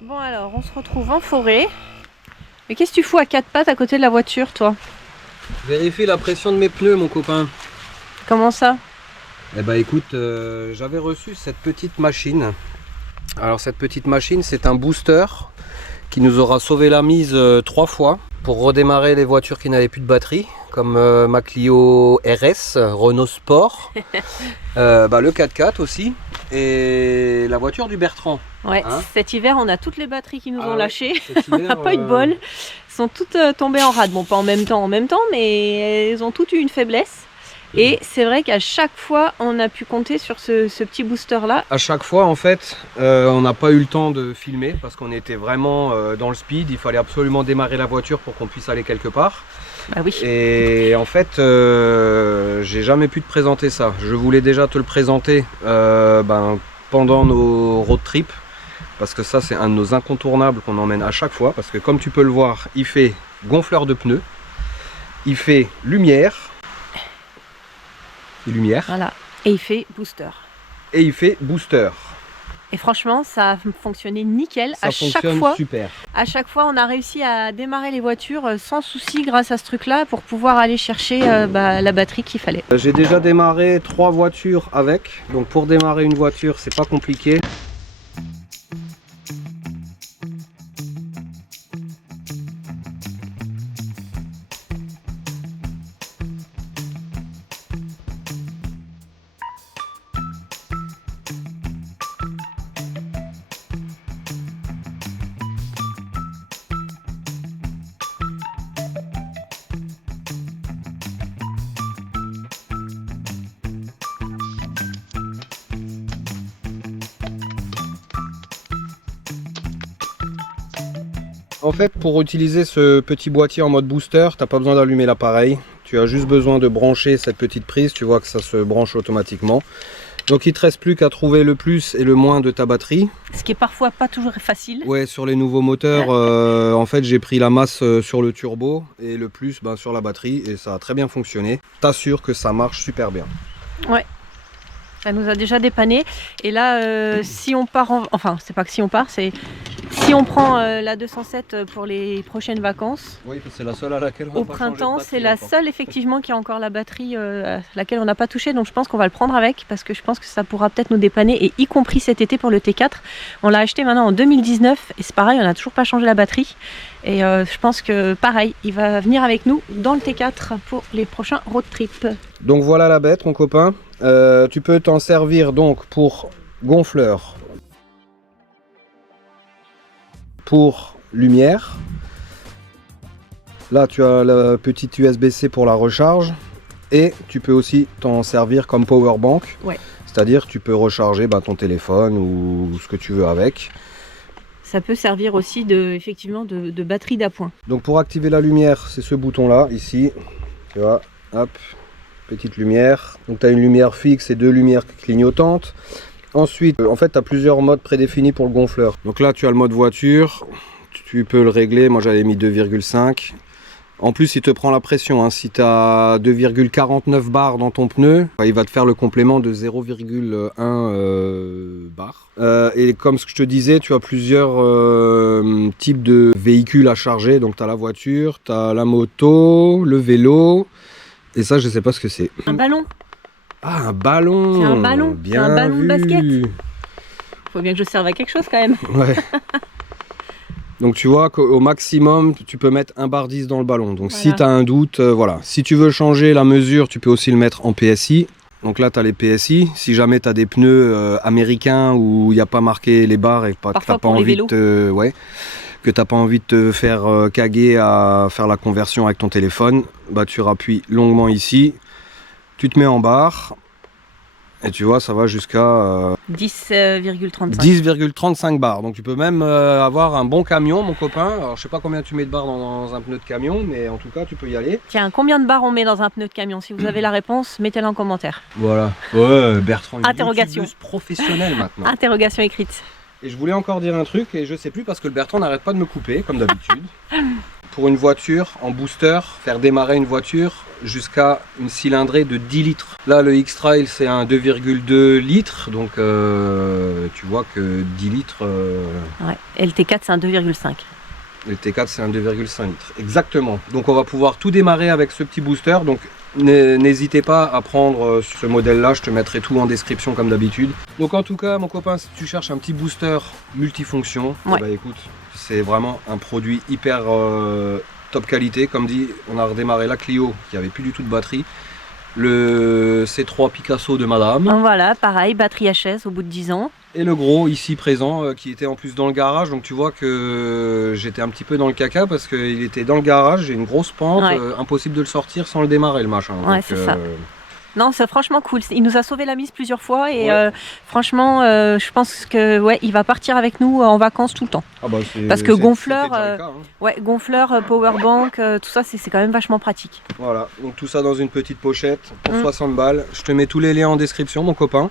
Bon alors, on se retrouve en forêt. Mais qu'est-ce que tu fous à quatre pattes à côté de la voiture, toi? Vérifie la pression de mes pneus, mon copain. Comment ça? Eh ben écoute, j'avais reçu cette petite machine. Alors cette petite machine, c'est un booster qui nous aura sauvé la mise 3 fois pour redémarrer les voitures qui n'avaient plus de batterie, comme ma Clio RS, Renault Sport, le 4x4 aussi, et la voiture du Bertrand. Ouais, Hein, cet hiver, on a toutes les batteries qui nous ont ouais, lâchées. cet On hiver, n'a pas eu de bol. Elles sont toutes tombées en rade. Bon, pas en même temps, mais elles ont toutes eu une faiblesse. Et c'est vrai qu'à chaque fois, on a pu compter sur ce petit booster-là. À chaque fois, en fait, on n'a pas eu le temps de filmer parce qu'on était vraiment dans le speed. Il fallait absolument démarrer la voiture pour qu'on puisse aller quelque part. Bah oui. Et en fait, j'ai jamais pu te présenter ça. Je voulais déjà te le présenter pendant nos road trips. Parce que ça, c'est un de nos incontournables qu'on emmène à chaque fois. Parce que comme tu peux le voir, il fait gonfleur de pneus. Il fait lumière. Voilà. Et il fait booster. Et il fait booster. Et franchement, ça a fonctionné nickel. Ça fonctionne super. À chaque fois, on a réussi à démarrer les voitures sans souci grâce à ce truc-là pour pouvoir aller chercher la batterie qu'il fallait. J'ai déjà démarré 3 voitures avec. Donc pour démarrer une voiture, c'est pas compliqué. En fait, pour utiliser ce petit boîtier en mode booster, tu n'as pas besoin d'allumer l'appareil. Tu as juste besoin de brancher cette petite prise. Tu vois que ça se branche automatiquement. Donc il ne te reste plus qu'à trouver le plus et le moins de ta batterie. Ce qui est parfois pas toujours facile. Ouais, sur les nouveaux moteurs, en fait j'ai pris la masse sur le turbo et le plus sur la batterie et ça a très bien fonctionné. T'assures que ça marche super bien. Ouais. Ça nous a déjà dépanné. Et là, si on part Enfin, c'est pas que si on part, c'est... Si on prend la 207 pour les prochaines vacances, oui, c'est la seule à laquelle on au printemps, c'est la seule effectivement qui a encore la batterie à laquelle on n'a pas touché. Donc je pense qu'on va le prendre avec parce que je pense que ça pourra peut-être nous dépanner, et y compris cet été pour le T4. On l'a acheté maintenant en 2019 et c'est pareil, on n'a toujours pas changé la batterie. Et je pense que pareil, il va venir avec nous dans le T4 pour les prochains road trips. Donc voilà la bête, mon copain. Tu peux t'en servir donc pour gonfleur, pour lumière. Là tu as la petite USB-C pour la recharge et tu peux aussi t'en servir comme power bank. Ouais. C'est-à-dire tu peux recharger ton téléphone ou ce que tu veux avec. Ça peut servir aussi effectivement de batterie d'appoint. Donc pour activer la lumière, c'est ce bouton là ici, tu vois, hop, petite lumière. Donc tu as une lumière fixe et 2 lumières clignotantes. Ensuite, en fait, tu as plusieurs modes prédéfinis pour le gonfleur. Donc là, tu as le mode voiture. Tu peux le régler. Moi, j'avais mis 2,5. En plus, il te prend la pression. Hein. Si tu as 2,49 bars dans ton pneu, il va te faire le complément de 0,1 bar. Et comme ce que je te disais, tu as plusieurs types de véhicules à charger. Donc, tu as la voiture, tu as la moto, le vélo. Et ça, je sais pas ce que c'est. Un ballon. Ah, un ballon! C'est un ballon, bien c'est un ballon vu. de basket. Faut bien que je serve à quelque chose quand même. Ouais. Donc tu vois qu'au maximum, tu peux mettre 1 bar 10 dans le ballon. Donc voilà. Si tu as un doute, voilà. Si tu veux changer la mesure, tu peux aussi le mettre en PSI. Donc là, tu as les PSI. Si jamais tu as des pneus américains où il n'y a pas marqué les barres et que tu n'as pas envie que tu n'as pas envie de te faire caguer à faire la conversion avec ton téléphone, tu rappuies longuement ici. Tu te mets en barre et tu vois, ça va jusqu'à 10,35. 10,35 bars. Donc tu peux même avoir un bon camion, mon copain. Alors je sais pas combien tu mets de barres dans un pneu de camion, mais en tout cas tu peux y aller. Tiens, combien de barres on met dans un pneu de camion? Si vous avez la réponse, mettez-la en commentaire. Voilà. Ouais, Bertrand, interrogation professionnel maintenant. Interrogation écrite. Et je voulais encore dire un truc et je sais plus parce que le Bertrand n'arrête pas de me couper comme d'habitude. pour une voiture en booster, faire démarrer une voiture jusqu'à une cylindrée de 10 litres. Là le X-Trail c'est un 2,2 litres, donc tu vois que 10 litres... Ouais. Et le T4 c'est un 2,5. Le T4 c'est un 2,5 litres, exactement. Donc on va pouvoir tout démarrer avec ce petit booster, donc n'hésitez pas à prendre ce modèle là, je te mettrai tout en description comme d'habitude. Donc en tout cas mon copain, si tu cherches un petit booster multifonction, ouais. Bah écoute, c'est vraiment un produit hyper top qualité. Comme dit, on a redémarré la Clio qui avait plus du tout de batterie. Le C3 Picasso de madame. Voilà, pareil, batterie HS au bout de 10 ans. Et le gros ici présent qui était en plus dans le garage, donc tu vois que j'étais un petit peu dans le caca parce qu'il était dans le garage, j'ai une grosse pente, ouais. Impossible de le sortir sans le démarrer le machin. Ouais, c'est ça. Non, c'est franchement cool. Il nous a sauvé la mise plusieurs fois et ouais. Franchement, je pense que ouais, il va partir avec nous en vacances tout le temps. Ah bah parce que gonfleur, cas, hein. Ouais, gonfleur, powerbank, tout ça, c'est quand même vachement pratique. Voilà, donc tout ça dans une petite pochette pour 60 balles. Je te mets tous les liens en description, mon copain.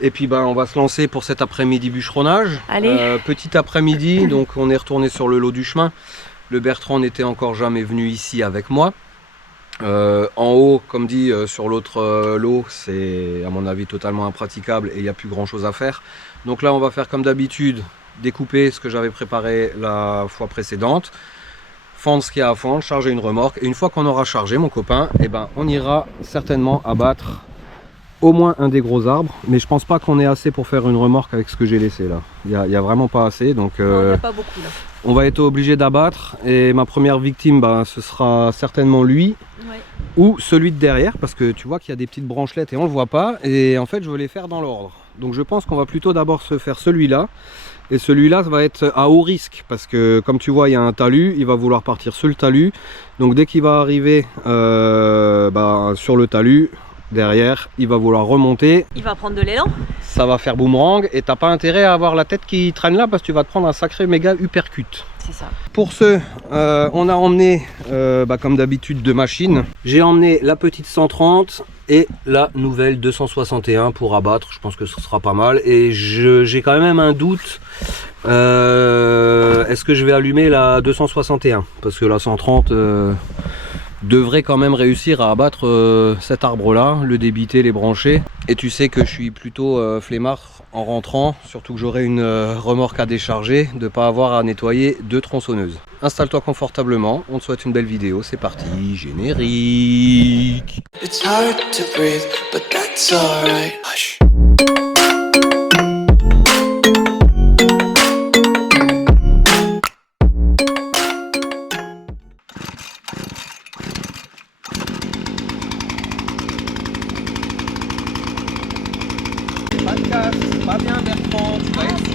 Et puis ben, on va se lancer pour cet après-midi bûcheronnage. Allez. Petit après-midi, donc on est retourné sur le lot du chemin. Le Bertrand n'était encore jamais venu ici avec moi. En haut, comme dit, sur l'autre lot, c'est à mon avis totalement impraticable et il n'y a plus grand chose à faire. Donc là on va faire comme d'habitude, découper ce que j'avais préparé la fois précédente, fendre ce qu'il y a à fendre, charger une remorque, et une fois qu'on aura chargé, mon copain, eh ben, on ira certainement abattre au moins un des gros arbres, mais je pense pas qu'on ait assez pour faire une remorque avec ce que j'ai laissé là. Il y a vraiment pas assez, donc non, il y a pas beaucoup, là. On va être obligé d'abattre, et ma première victime, ben, ce sera certainement lui, ouais. Ou celui de derrière, parce que tu vois qu'il y a des petites branchelettes et on le voit pas, et en fait je veux les faire dans l'ordre. Donc je pense qu'on va plutôt d'abord se faire celui-là, et celui-là va être à haut risque, parce que comme tu vois il y a un talus, il va vouloir partir sur le talus, donc dès qu'il va arriver sur le talus, derrière, il va vouloir remonter. Il va prendre de l'élan. Ça va faire boomerang et t'as pas intérêt à avoir la tête qui traîne là parce que tu vas te prendre un sacré méga uppercut. C'est ça. Pour ce, on a emmené, comme d'habitude, deux machines. J'ai emmené la petite 130 et la nouvelle 261 pour abattre. Je pense que ce sera pas mal. Et j'ai quand même un doute. Est-ce que je vais allumer la 261? Parce que la 130... devrait quand même réussir à abattre cet arbre là, le débiter, les brancher. Et tu sais que je suis plutôt flemmard en rentrant, surtout que j'aurai une remorque à décharger, de ne pas avoir à nettoyer deux tronçonneuses. Installe-toi confortablement, on te souhaite une belle vidéo, c'est parti, générique. It's hard to breathe, but that's all right. Hush. Pas de casque, pas bien Bertrand, tu vas être sourd.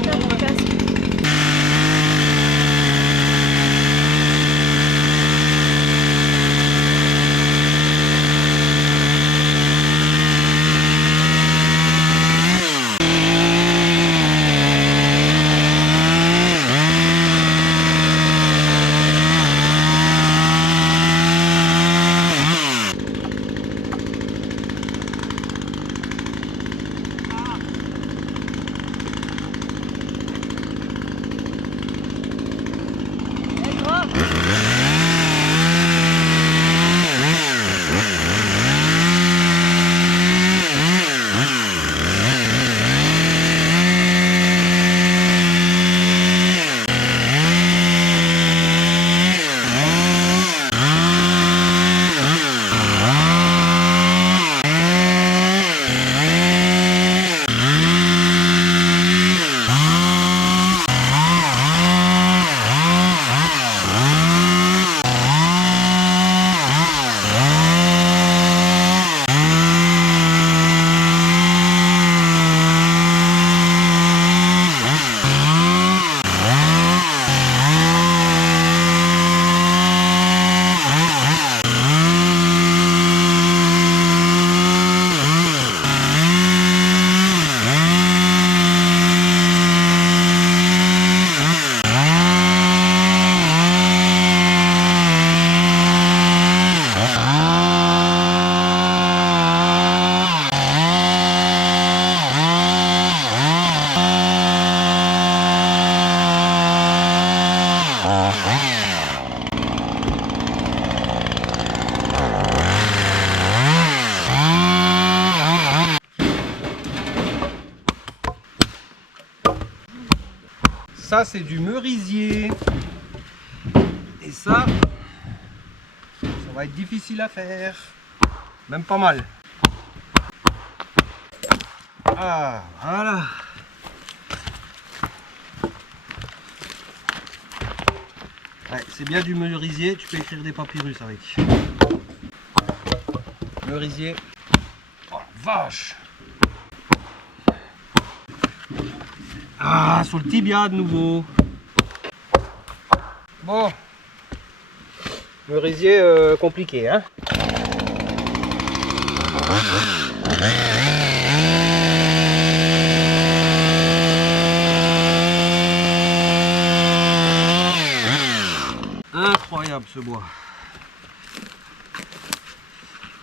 ça c'est du merisier. Et ça va être difficile à faire. Même pas mal. Ah, voilà. Ouais, c'est bien du merisier, tu peux écrire des papyrus avec. Merisier. Oh vache. Ah, sur le tibia de nouveau. Bon. Merisier compliqué, hein. Incroyable ce bois.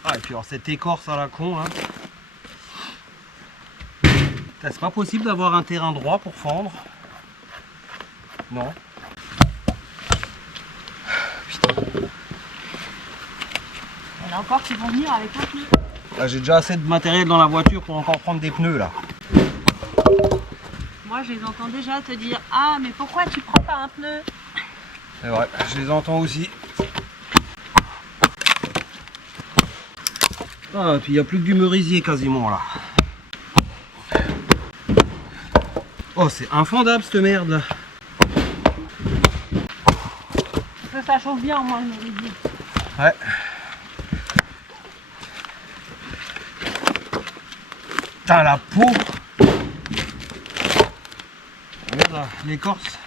Ah, et puis alors cette écorce à la con, hein. C'est pas possible d'avoir un terrain droit pour fendre. Non. Putain. Il y en a encore qui vont venir avec un pneu. Là, j'ai déjà assez de matériel dans la voiture pour encore prendre des pneus là. Moi je les entends déjà te dire « Ah mais pourquoi tu prends pas un pneu ?» C'est vrai, je les entends aussi. Ah, et puis il n'y a plus que du merisier quasiment là. Oh, c'est infondable cette merde là. Parce que ça chauffe bien au moins le merisier. Ouais. Putain, la peau. Regarde là, l'écorce.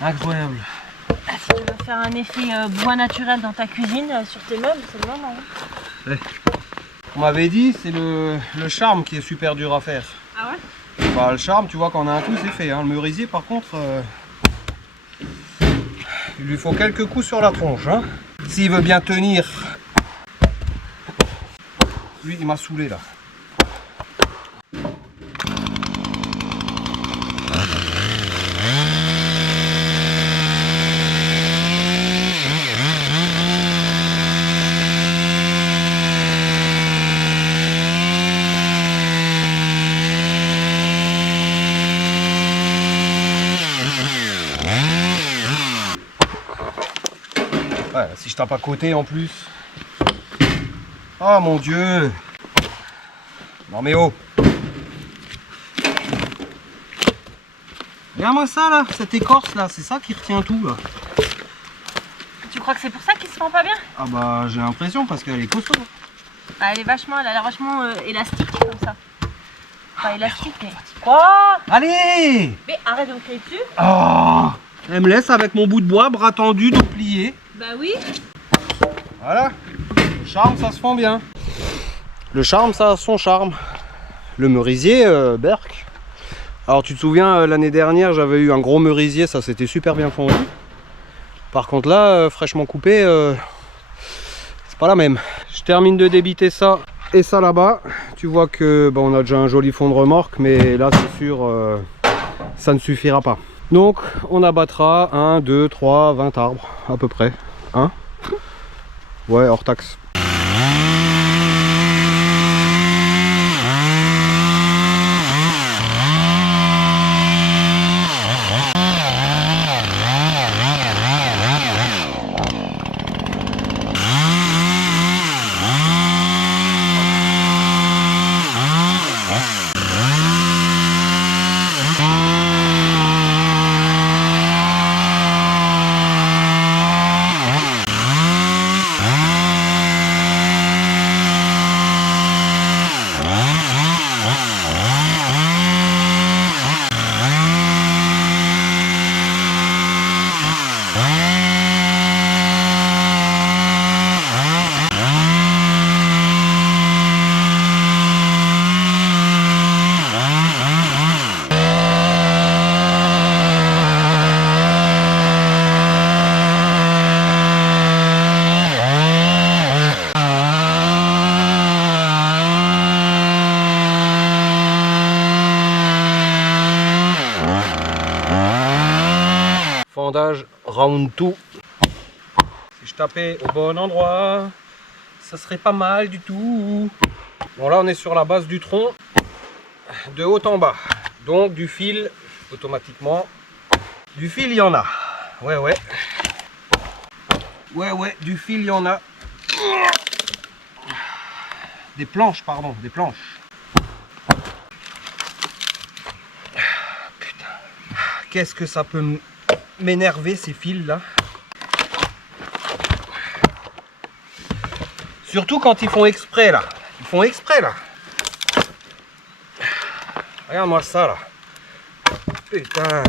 Incroyable. Ah, si tu veux faire un effet bois naturel dans ta cuisine, sur tes meubles, c'est le moment. Ouais. On m'avait dit, c'est le charme qui est super dur à faire. Ah ouais? Bah, le charme, tu vois, quand on a un coup, c'est fait. Hein. Le merisier, par contre, il lui faut quelques coups sur la tronche. Hein. S'il veut bien tenir. Lui, il m'a saoulé là. Ouais, si je tape à côté en plus. Oh mon Dieu. Non mais oh. Regarde-moi ça là, cette écorce là, c'est ça qui retient tout là. Tu crois que c'est pour ça qu'il se rend pas bien? Ah bah j'ai l'impression parce qu'elle est costaud. Bah, elle a l'air vachement élastique comme ça. Pas élastique mais... Oh! Allez. Mais arrête de me crier dessus. Oh. Elle me laisse avec mon bout de bois, bras tendu, dos plié. Bah oui. Voilà. Le charme, ça se fend bien. Le charme, ça a son charme. Le merisier, Berk. Alors tu te souviens, l'année dernière, j'avais eu un gros merisier, ça s'était super bien fondu. Par contre là, fraîchement coupé, c'est pas la même. Je termine de débiter ça et ça là-bas. Tu vois que on a déjà un joli fond de remorque, mais là c'est sûr, ça ne suffira pas. Donc on abattra 1, 2, 3, 20 arbres à peu près. Hein? Ouais, hors taxe. Fendage round 2. Si je tapais au bon endroit, ça serait pas mal du tout. Bon là on est sur la base du tronc, de haut en bas. Donc du fil, automatiquement. Du fil, il y en a. Ouais, ouais. Ouais, ouais, du fil, il y en a. Des planches, pardon, des planches. Putain. Qu'est-ce que ça peut m'énerver, ces fils-là. Surtout quand ils font exprès, là. Ils font exprès, là. Regarde-moi ça, là. Putain.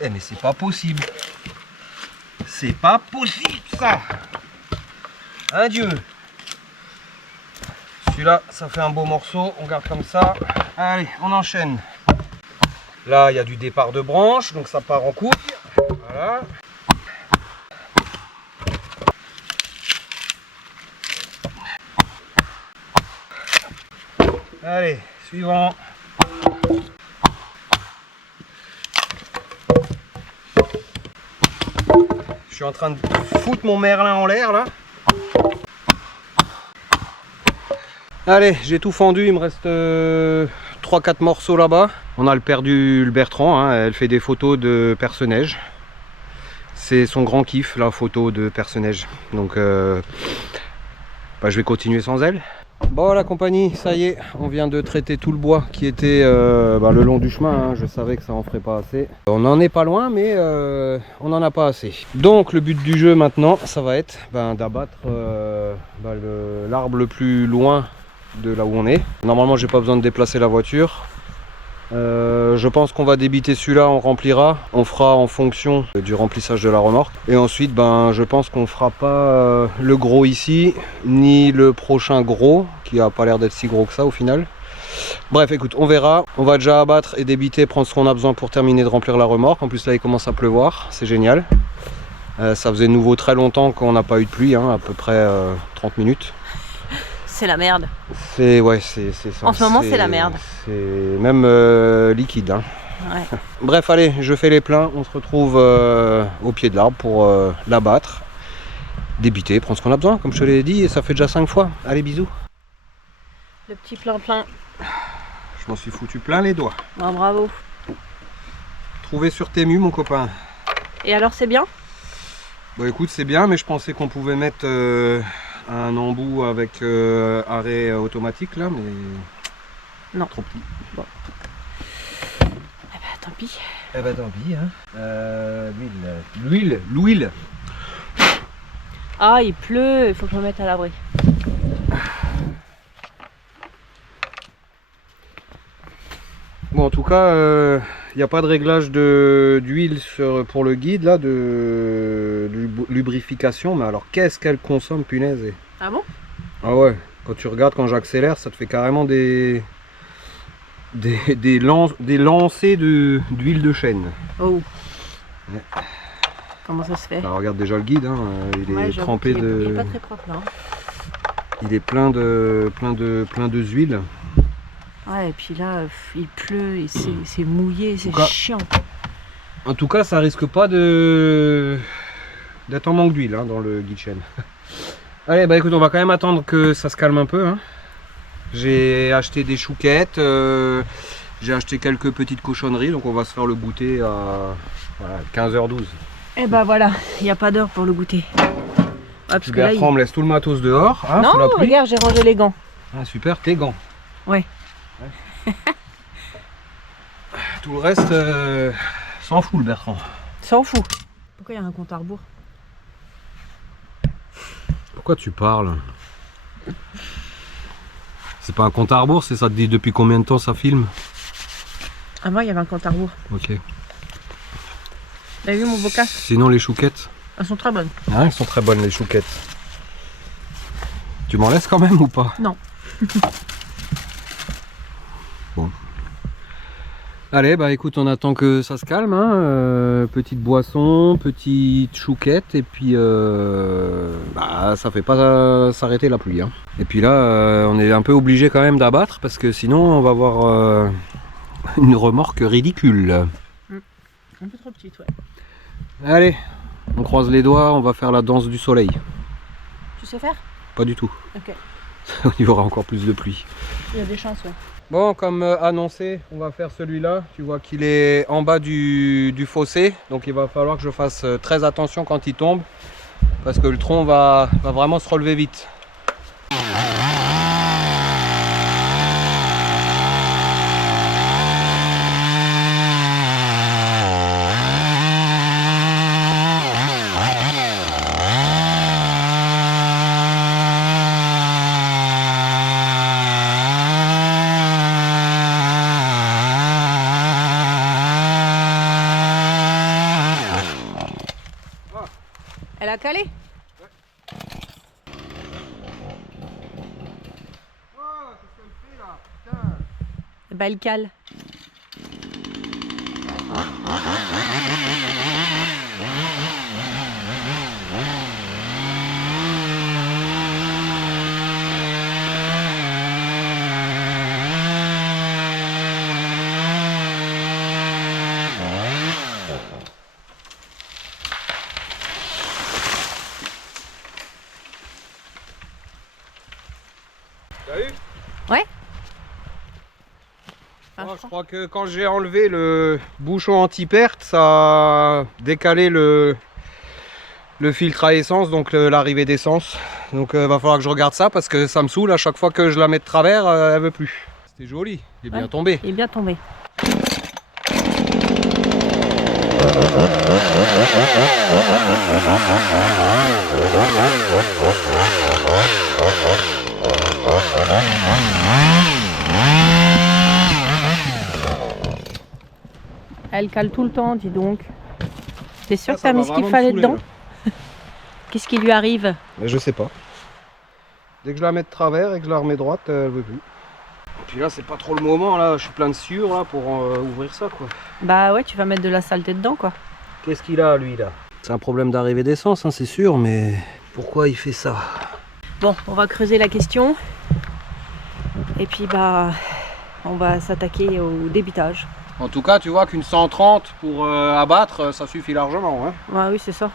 Eh mais c'est pas possible. C'est pas possible ça. Hein Dieu. Celui-là, ça fait un beau morceau. On garde comme ça. Allez, on enchaîne. Là, il y a du départ de branche, donc ça part en couille. Voilà. Allez, suivant. Je suis en train de foutre mon merlin en l'air là. Allez, j'ai tout fendu, il me reste 3-4 morceaux là-bas. On a le perdu le Bertrand, hein, elle fait des photos de Perce-Neige. C'est son grand kiff, la photo de Perce-Neige. Donc je vais continuer sans elle. Bon la compagnie, ça y est, on vient de traiter tout le bois qui était le long du chemin, hein. Je savais que ça en ferait pas assez. On n'en est pas loin mais on n'en a pas assez. Donc le but du jeu maintenant, ça va être d'abattre l'arbre le plus loin de là où on est. Normalement j'ai pas besoin de déplacer la voiture. Je pense qu'on va débiter celui-là, on remplira, on fera en fonction du remplissage de la remorque. Et ensuite, je pense qu'on fera pas le gros ici, ni le prochain gros, qui a pas l'air d'être si gros que ça au final. Bref, écoute, on verra. On va déjà abattre et débiter, prendre ce qu'on a besoin pour terminer de remplir la remorque. En plus là, il commence à pleuvoir, c'est génial. Ça faisait de nouveau très longtemps qu'on n'a pas eu de pluie, hein, à peu près 30 minutes. C'est la merde. C'est ça. En ce moment, c'est la merde. C'est même liquide. Hein. Ouais. Bref, allez, je fais les pleins. On se retrouve au pied de l'arbre pour l'abattre, débiter, prendre ce qu'on a besoin, comme je te l'ai dit, et ça fait déjà 5 fois. Allez, bisous. Le petit plein-plein. Je m'en suis foutu plein les doigts. Oh, bravo. Trouvé sur Temu, mon copain. Et alors, c'est bien? Bah écoute, c'est bien, mais je pensais qu'on pouvait mettre un embout avec arrêt automatique là, mais non, trop petit. Bon. Eh ben tant pis. Eh ben tant pis, hein. L'huile. Ah, il pleut, il faut que je me mette à l'abri. Bon, en tout cas, il n'y a pas de réglage d'huile pour le guide là, de lubrification, mais alors qu'est-ce qu'elle consomme, punaise. Ah bon? Ah ouais, quand tu regardes, quand j'accélère, ça te fait carrément des lancers d'huile de chêne. Oh. Ouais. Comment ça se fait? Bah, regarde déjà le guide, hein, il est trempé de. Il est pas très propre là. Il est plein de huile. Ouais, et puis là, il pleut et c'est mouillé, c'est chiant. En tout cas, ça risque pas d'être en manque d'huile hein, dans le guide chaîne. Allez, bah écoute, on va quand même attendre que ça se calme un peu. Hein. J'ai acheté des chouquettes, j'ai acheté quelques petites cochonneries, donc on va se faire le goûter à 15h12. Et bah voilà, il n'y a pas d'heure pour le goûter. Ah, parce que là, Bertrand me laisse tout le matos dehors. Hein, non, sous la pluie. Regarde, j'ai rangé les gants. Ah super, tes gants. Ouais. Tout le reste, s'en fout le Bertrand. S'en fout. Pourquoi il y a un compte à rebours? Pourquoi tu parles? C'est pas un compte à rebours, c'est ça te dit depuis combien de temps ça filme? Ah moi il y avait un compte à rebours. Ok. T'as vu mon bocasse? Sinon les chouquettes? Elles sont très bonnes. Ah, elles sont très bonnes les chouquettes. Tu m'en laisses quand même ou pas? Non. Bon. Allez, bah écoute, on attend que ça se calme. Hein. Petite boisson, petite chouquette, et puis ça fait pas s'arrêter la pluie. Hein. Et puis là, on est un peu obligé quand même d'abattre parce que sinon on va avoir une remorque ridicule. Un peu trop petite, ouais. Allez, on croise les doigts, on va faire la danse du soleil. Tu sais faire? Pas du tout. Ok. il y aura encore plus de pluie. Il y a des chances, ouais. Bon, comme annoncé, on va faire celui-là. Tu vois qu'il est en bas du fossé, donc il va falloir que je fasse très attention quand il tombe, parce que le tronc va vraiment se relever vite. Elle a calé? Ouais. Oh, qu'est-ce qu'elle fait là? Putain. Bah elle cale. T'as vu? Ouais. Je crois que quand j'ai enlevé le bouchon anti-perte, ça a décalé le filtre à essence, donc l'arrivée d'essence. Donc va falloir que je regarde ça parce que ça me saoule à chaque fois que je la mets de travers, elle veut plus. C'était joli, il est bien tombé. Il est bien tombé. Elle cale tout le temps, dis donc. T'es sûr que t'as mis ce qu'il fallait dedans? Qu'est-ce qui lui arrive? Mais je sais pas. Dès que je la mets de travers et que je la remets droite, elle veut plus. Et puis là, c'est pas trop le moment, là. Je suis plein de sueur là pour ouvrir ça, quoi. Bah ouais, tu vas mettre de la saleté dedans, quoi. Qu'est-ce qu'il a, lui, là? C'est un problème d'arrivée d'essence, hein, c'est sûr, mais pourquoi il fait ça? Bon, on va creuser la question. Et puis bah, on va s'attaquer au débitage. En tout cas, tu vois qu'une 130 pour abattre, ça suffit largement. Hein. Ouais, oui, c'est ça.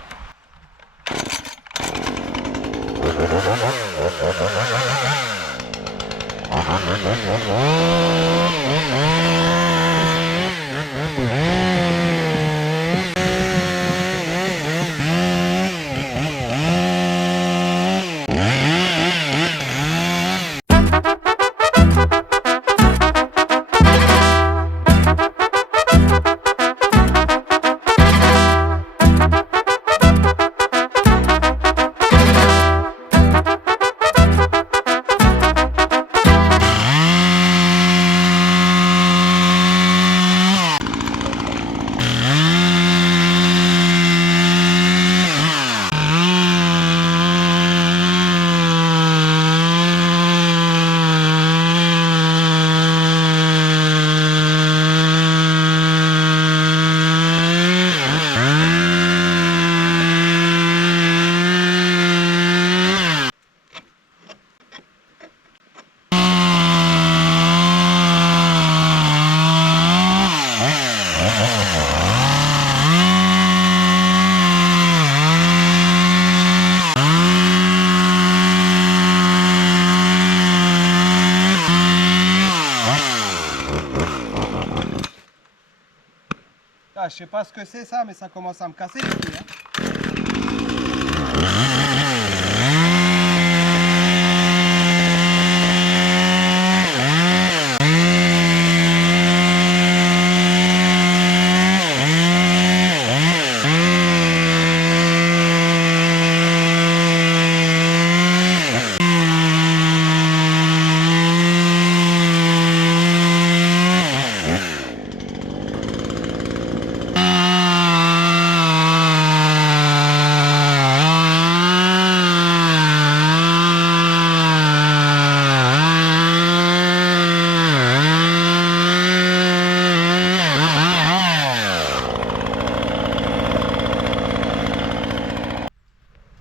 Ah, je sais pas ce que c'est ça, mais ça commence à me casser les pieds. Hein.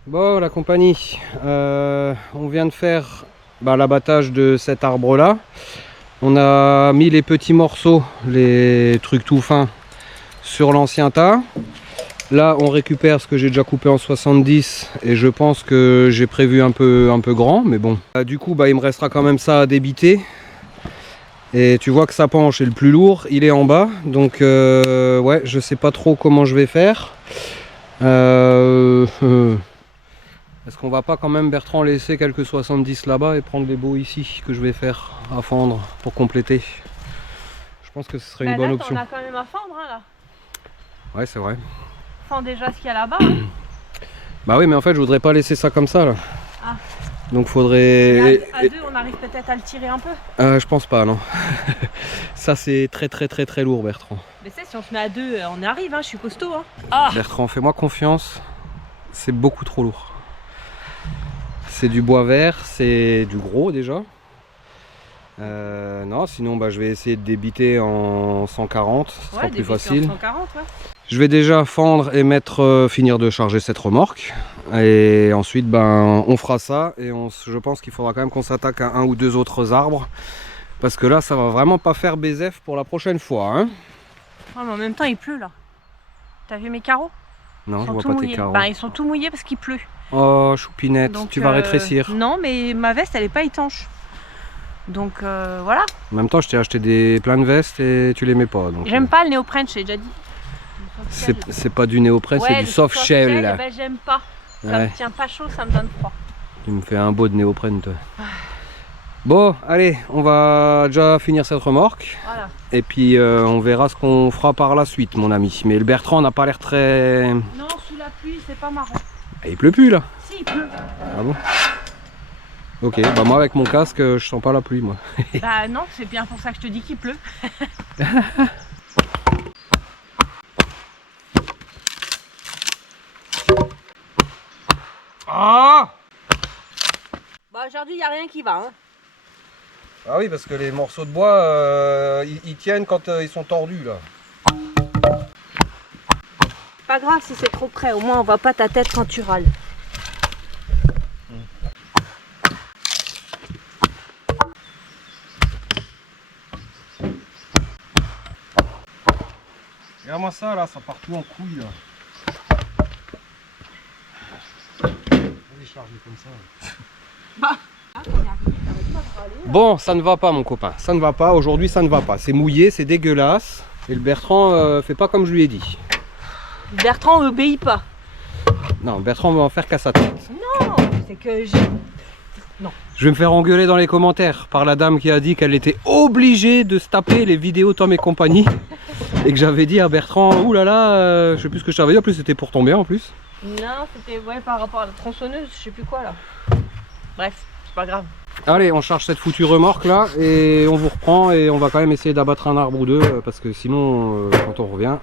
Bon, la compagnie, on vient de faire l'abattage de cet arbre là. On a mis les petits morceaux, les trucs tout fins sur l'ancien tas. Là on récupère ce que j'ai déjà coupé en 70 et je pense que j'ai prévu un peu grand, mais bon. Du coup il me restera quand même ça à débiter. Et tu vois que sa penche est le plus lourd, il est en bas, donc ouais, je sais pas trop comment je vais faire. Est-ce qu'on va pas quand même, Bertrand, laisser quelques 70 là-bas et prendre les baux ici que je vais faire à fendre pour compléter? Je pense que ce serait une bonne option. On a quand même à fendre hein, là. Ouais, c'est vrai. Fends déjà ce qu'il y a là-bas. Hein. Bah oui, mais en fait je voudrais pas laisser ça comme ça là. Ah. Donc faudrait... À deux, on arrive peut-être à le tirer un peu. Je pense pas, non. Ça c'est très lourd, Bertrand. Mais c'est si on se met à deux, on y arrive, hein, je suis costaud. Hein. Ah. Bertrand, fais-moi confiance. C'est beaucoup trop lourd. C'est du bois vert, c'est du gros déjà. Non, sinon je vais essayer de débiter en 140, ce sera plus facile. En 140, ouais. Je vais déjà fendre et finir de charger cette remorque. Et ensuite on fera ça et je pense qu'il faudra quand même qu'on s'attaque à un ou deux autres arbres. Parce que là ça va vraiment pas faire BZF pour la prochaine fois. Hein. Ouais, mais en même temps il pleut là. T'as vu mes carreaux? Non, je vois pas tes carreaux. Ils sont tout mouillés parce qu'il pleut. Oh choupinette, donc, tu vas rétrécir. Non mais ma veste elle est pas étanche. Donc voilà. En même temps je t'ai acheté plein de vestes et tu les mets pas. J'aime pas le néoprène, je t'ai déjà dit. C'est pas du néoprène, c'est du soft shell. Ben, j'aime pas. Ça me tient pas chaud, ça me donne froid. Tu me fais un beau de néoprène toi. Bon, allez, on va déjà finir cette remorque. Voilà. Et puis on verra ce qu'on fera par la suite, mon ami. Mais le Bertrand n'a pas l'air très... Non, sous la pluie, c'est pas marrant. Et il pleut plus là? Si, il pleut. Ah bon? Ok, moi avec mon casque, je sens pas la pluie moi. Bah non, c'est bien pour ça que je te dis qu'il pleut. Ah! Aujourd'hui, il n'y a rien qui va. Hein. Ah oui, parce que les morceaux de bois, ils tiennent quand ils sont tordus là. Pas grave si c'est trop près, au moins on voit pas ta tête quand tu râles. Regarde-moi ça là, ça part tout en couille là. Comme ça. Bon, ça ne va pas mon copain, ça ne va pas, aujourd'hui ça ne va pas, c'est mouillé, c'est dégueulasse et le Bertrand fait pas comme je lui ai dit. Bertrand obéit pas. Non, Bertrand va en faire qu'à sa tête. Non, c'est que j'ai... Non. Je vais me faire engueuler dans les commentaires par la dame qui a dit qu'elle était obligée de se taper les vidéos Tom et compagnie et que j'avais dit à Bertrand, oulala, je sais plus ce que je t'avais dit, en plus c'était pour ton bien en plus. Non, c'était par rapport à la tronçonneuse, je sais plus quoi là. Bref, c'est pas grave. Allez, on charge cette foutue remorque là et on vous reprend et on va quand même essayer d'abattre un arbre ou deux parce que sinon, quand on revient...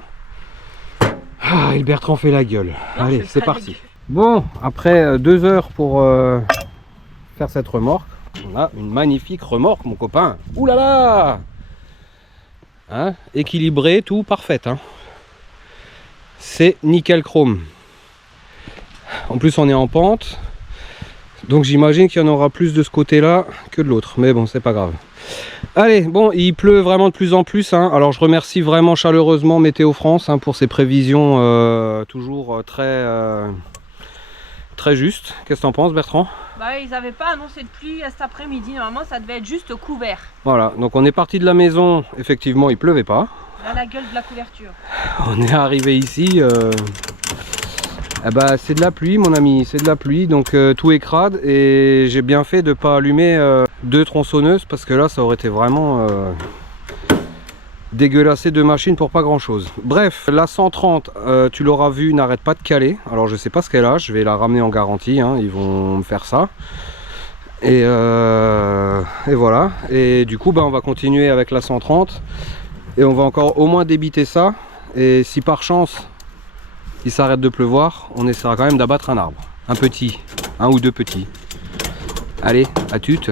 Ah, et le Bertrand fait la gueule. Non, allez, c'est parti. Bon, après 2 heures pour faire cette remorque, on a une magnifique remorque, mon copain. Ouh là là! Hein, équilibré, tout parfait. Hein. C'est nickel chrome. En plus, on est en pente. Donc j'imagine qu'il y en aura plus de ce côté-là que de l'autre. Mais bon, c'est pas grave. Allez, bon, il pleut vraiment de plus en plus. Hein. Alors je remercie vraiment chaleureusement Météo France pour ses prévisions toujours très justes. Qu'est-ce que t'en penses, Bertrand? Bah, ils n'avaient pas annoncé de pluie cet après-midi. Normalement, ça devait être juste couvert. Voilà, donc on est parti de la maison. Effectivement, il pleuvait pas. Là, la gueule de la couverture. On est arrivé ici. Eh bah, c'est de la pluie, mon ami, c'est de la pluie, donc tout est crade et j'ai bien fait de ne pas allumer 2 tronçonneuses parce que là ça aurait été vraiment dégueulassé 2 machines pour pas grand chose. Bref, la 130, tu l'auras vu, n'arrête pas de caler. Alors je sais pas ce qu'elle a, je vais la ramener en garantie, hein, ils vont me faire ça. Et voilà, et du coup on va continuer avec la 130 et on va encore au moins débiter ça. Et si par chance il s'arrête de pleuvoir, on essaiera quand même d'abattre un arbre. Un petit, un ou 2 petits. Allez, à toutes.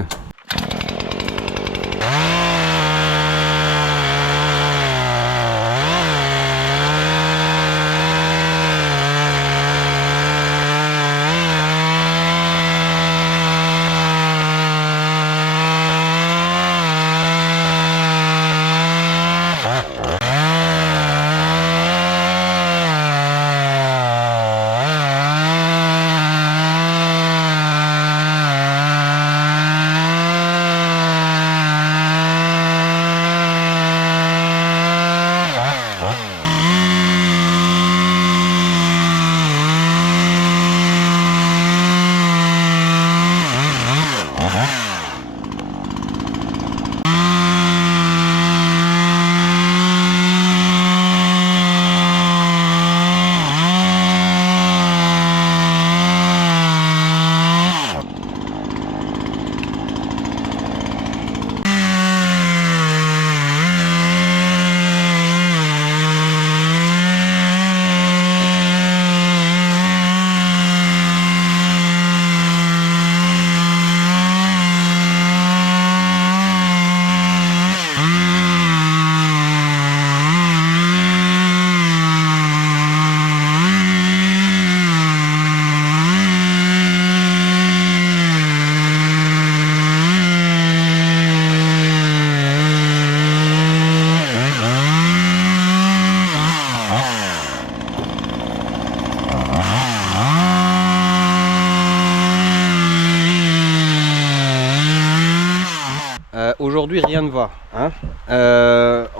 Aujourd'hui rien ne va. Hein.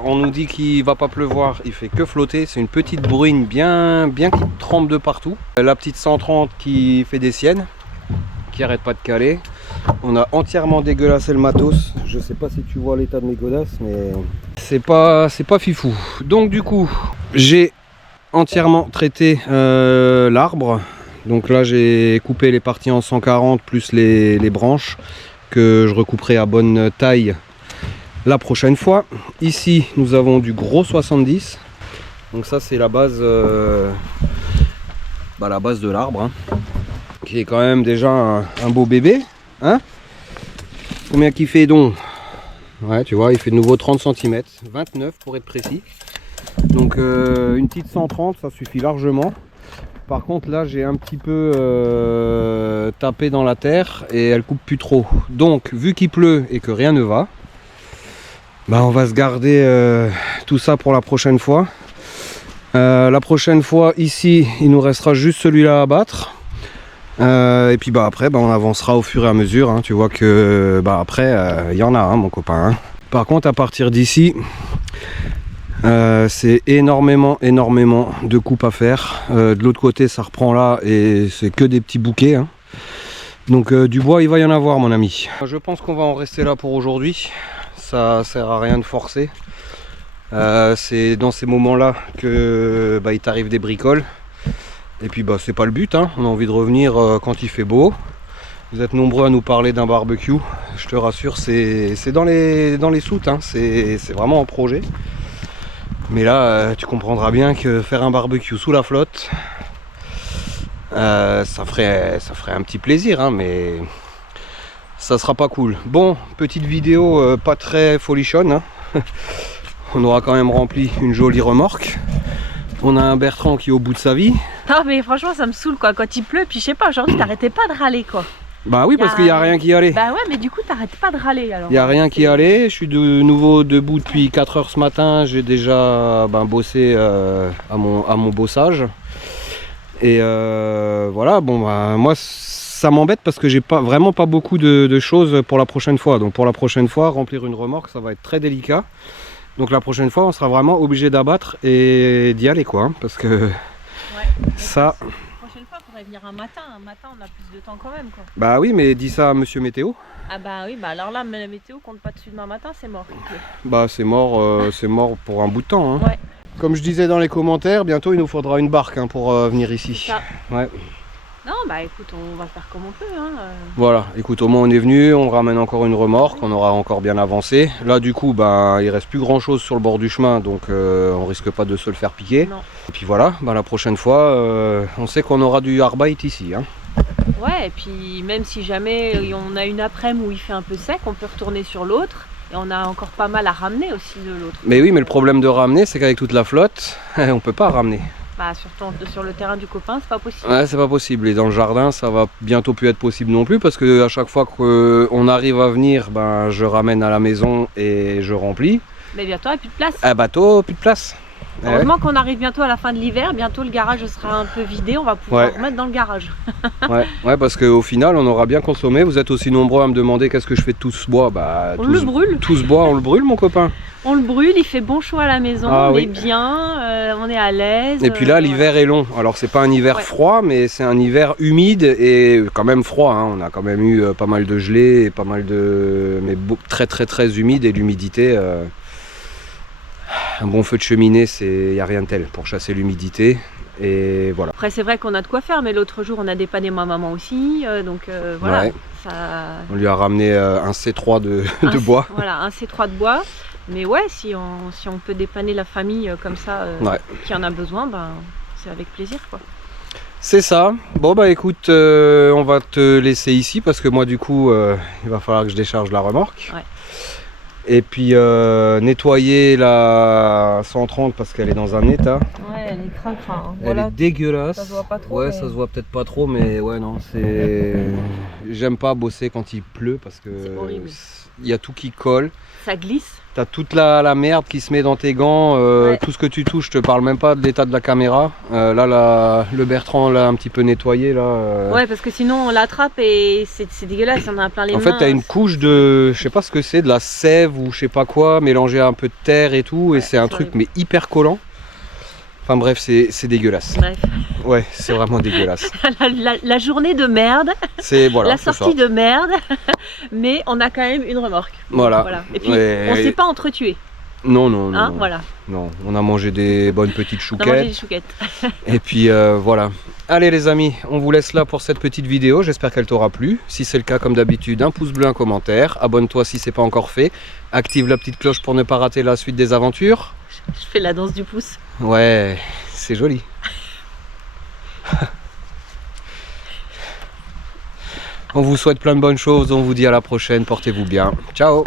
On nous dit qu'il va pas pleuvoir, il fait que flotter. C'est une petite bruine bien qui trempe de partout. La petite 130 qui fait des siennes, qui arrête pas de caler. On a entièrement dégueulassé le matos. Je sais pas si tu vois l'état de mes godasses, mais c'est pas fifou. Donc du coup, j'ai entièrement traité l'arbre. Donc là, j'ai coupé les parties en 140 plus les branches que je recouperai à bonne taille la prochaine fois. Ici, nous avons du gros 70. Donc ça, c'est la base, la base de l'arbre, hein, qui est quand même déjà un beau bébé. Hein, combien qu'il fait donc? Ouais, tu vois, il fait de nouveau 30 cm, 29 pour être précis. Donc une petite 130, ça suffit largement. Par contre là, j'ai un petit peu tapé dans la terre et elle coupe plus trop. Donc vu qu'il pleut et que rien ne va, on va se garder tout ça pour la prochaine fois. La prochaine fois, ici, il nous restera juste celui-là à battre. Et puis après on avancera au fur et à mesure, hein. Tu vois que après il y en a, hein, mon copain, hein. Par contre à partir d'ici c'est énormément de coupes à faire. De l'autre côté ça reprend là et c'est que des petits bouquets, hein. Donc du bois il va y en avoir, mon ami. Je pense qu'on va en rester là pour aujourd'hui. Ça sert à rien de forcer. C'est dans ces moments là que il t'arrive des bricoles. Et puis c'est pas le but, hein. On a envie de revenir quand il fait beau. Vous êtes nombreux à nous parler d'un barbecue. Je te rassure, c'est dans les soutes, hein. C'est vraiment en projet. Mais là, tu comprendras bien que faire un barbecue sous la flotte, ça ferait un petit plaisir, hein, mais ça sera pas cool. Bon, petite vidéo pas très folichonne, hein. On aura quand même rempli une jolie remorque. On a un Bertrand qui est au bout de sa vie. Non mais franchement ça me saoule quoi, quand il pleut, puis je sais pas, aujourd'hui t'arrêtais pas de râler quoi. Bah oui, parce qu'il n'y a rien qui allait. Bah ouais, mais du coup t'arrêtes pas de râler alors. Il n'y a rien qui allait, je suis de nouveau debout depuis 4 heures ce matin, j'ai déjà bossé à mon bossage. Et voilà, moi ça m'embête parce que j'ai vraiment pas beaucoup de choses pour la prochaine fois. Donc pour la prochaine fois, remplir une remorque, ça va être très délicat. Donc la prochaine fois, on sera vraiment obligé d'abattre et d'y aller, quoi, hein, parce que ça... La prochaine fois, il faudrait venir un matin. Un matin, on a plus de temps quand même, quoi. Bah oui, mais dis ça à Monsieur Météo. Ah bah oui, alors là, la météo compte pas dessus demain matin, c'est mort. Okay. Bah c'est mort pour un bout de temps, hein. Ouais. Comme je disais dans les commentaires, bientôt il nous faudra une barque, hein, pour venir ici. Ouais. Non, écoute, on va faire comme on peut, hein. Voilà, écoute, au moins on est venu, on ramène encore une remorque, on aura encore bien avancé. Là du coup, il reste plus grand chose sur le bord du chemin, donc on risque pas de se le faire piquer. Non. Et puis voilà, la prochaine fois, on sait qu'on aura du arbeit ici, hein. Ouais, et puis même si jamais on a une après-midi où il fait un peu sec, on peut retourner sur l'autre. Et on a encore pas mal à ramener aussi de l'autre. Mais oui, mais le problème de ramener, c'est qu'avec toute la flotte, on peut pas ramener. Surtout sur le terrain du copain, c'est pas possible. Ouais, c'est pas possible. Et dans le jardin, ça va bientôt plus être possible non plus, parce que à chaque fois qu'on arrive à venir, je ramène à la maison et je remplis. Mais bientôt, il n'y a plus de place. Ah, bateau, plus de place. Heureusement qu'on arrive bientôt à la fin de l'hiver, bientôt le garage sera un peu vidé, on va pouvoir remettre dans le garage. ouais, parce qu'au final, on aura bien consommé. Vous êtes aussi nombreux à me demander qu'est-ce que je fais de tout ce bois. On le brûle. Tout ce bois, on le brûle, mon copain. On le brûle, il fait bon chaud à la maison, on est bien, on est à l'aise. Et puis là, l'hiver est long. Alors, c'est pas un hiver froid, mais c'est un hiver humide et quand même froid, hein. On a quand même eu pas mal de gelée et pas mal de... mais très très très humide, et l'humidité... Un bon feu de cheminée, il n'y a rien de tel pour chasser l'humidité. Et voilà. Après c'est vrai qu'on a de quoi faire, mais l'autre jour on a dépanné ma maman aussi, donc voilà. Ça... On lui a ramené un C3 de bois. Voilà, un C3 de bois. Mais ouais, si on peut dépanner la famille comme ça, qui en a besoin, c'est avec plaisir, quoi. C'est ça. Bon écoute, on va te laisser ici parce que moi du coup il va falloir que je décharge la remorque. Ouais. Et puis nettoyer la 130 parce qu'elle est dans un état. Ouais, elle est cracra, hein. Elle est dégueulasse. Ça se voit pas trop. Ouais, mais... ça se voit peut-être pas trop, mais ouais, non, c'est... J'aime pas bosser quand il pleut parce que il y a tout qui colle. Ça glisse. T'as toute la merde qui se met dans tes gants, Ouais. tout ce que tu touches, je te parle même pas de l'état de la caméra. Là, le Bertrand l'a un petit peu nettoyé là. Ouais, parce que sinon on l'attrape et c'est dégueulasse, on a plein les En mains. fait, t'as une couche de, je sais pas ce que c'est, de la sève ou je sais pas quoi, mélangée à un peu de terre et tout, Ouais, et c'est un c'est truc horrible. mais hyper collant. Enfin bref, c'est dégueulasse. Bref, Ouais, c'est vraiment dégueulasse. la journée de merde, C'est voilà, la c'est sortie ça. de merde, mais on a quand même une remorque. Voilà. Et puis Ouais. on s'est pas entretués, Non, non, non. hein, non. voilà. Non, on a mangé des bonnes petites On a mangé des chouquettes. chouquettes. Et puis voilà. Allez les amis, on vous laisse là pour cette petite vidéo. J'espère qu'elle t'aura plu. Si c'est le cas, comme d'habitude, un pouce bleu, un commentaire. Abonne-toi si c'est pas encore fait. Active la petite cloche pour ne pas rater la suite des aventures. Je fais la danse du pouce. Ouais, c'est joli. On vous souhaite plein de bonnes choses. On vous dit à la prochaine. Portez-vous bien. Ciao.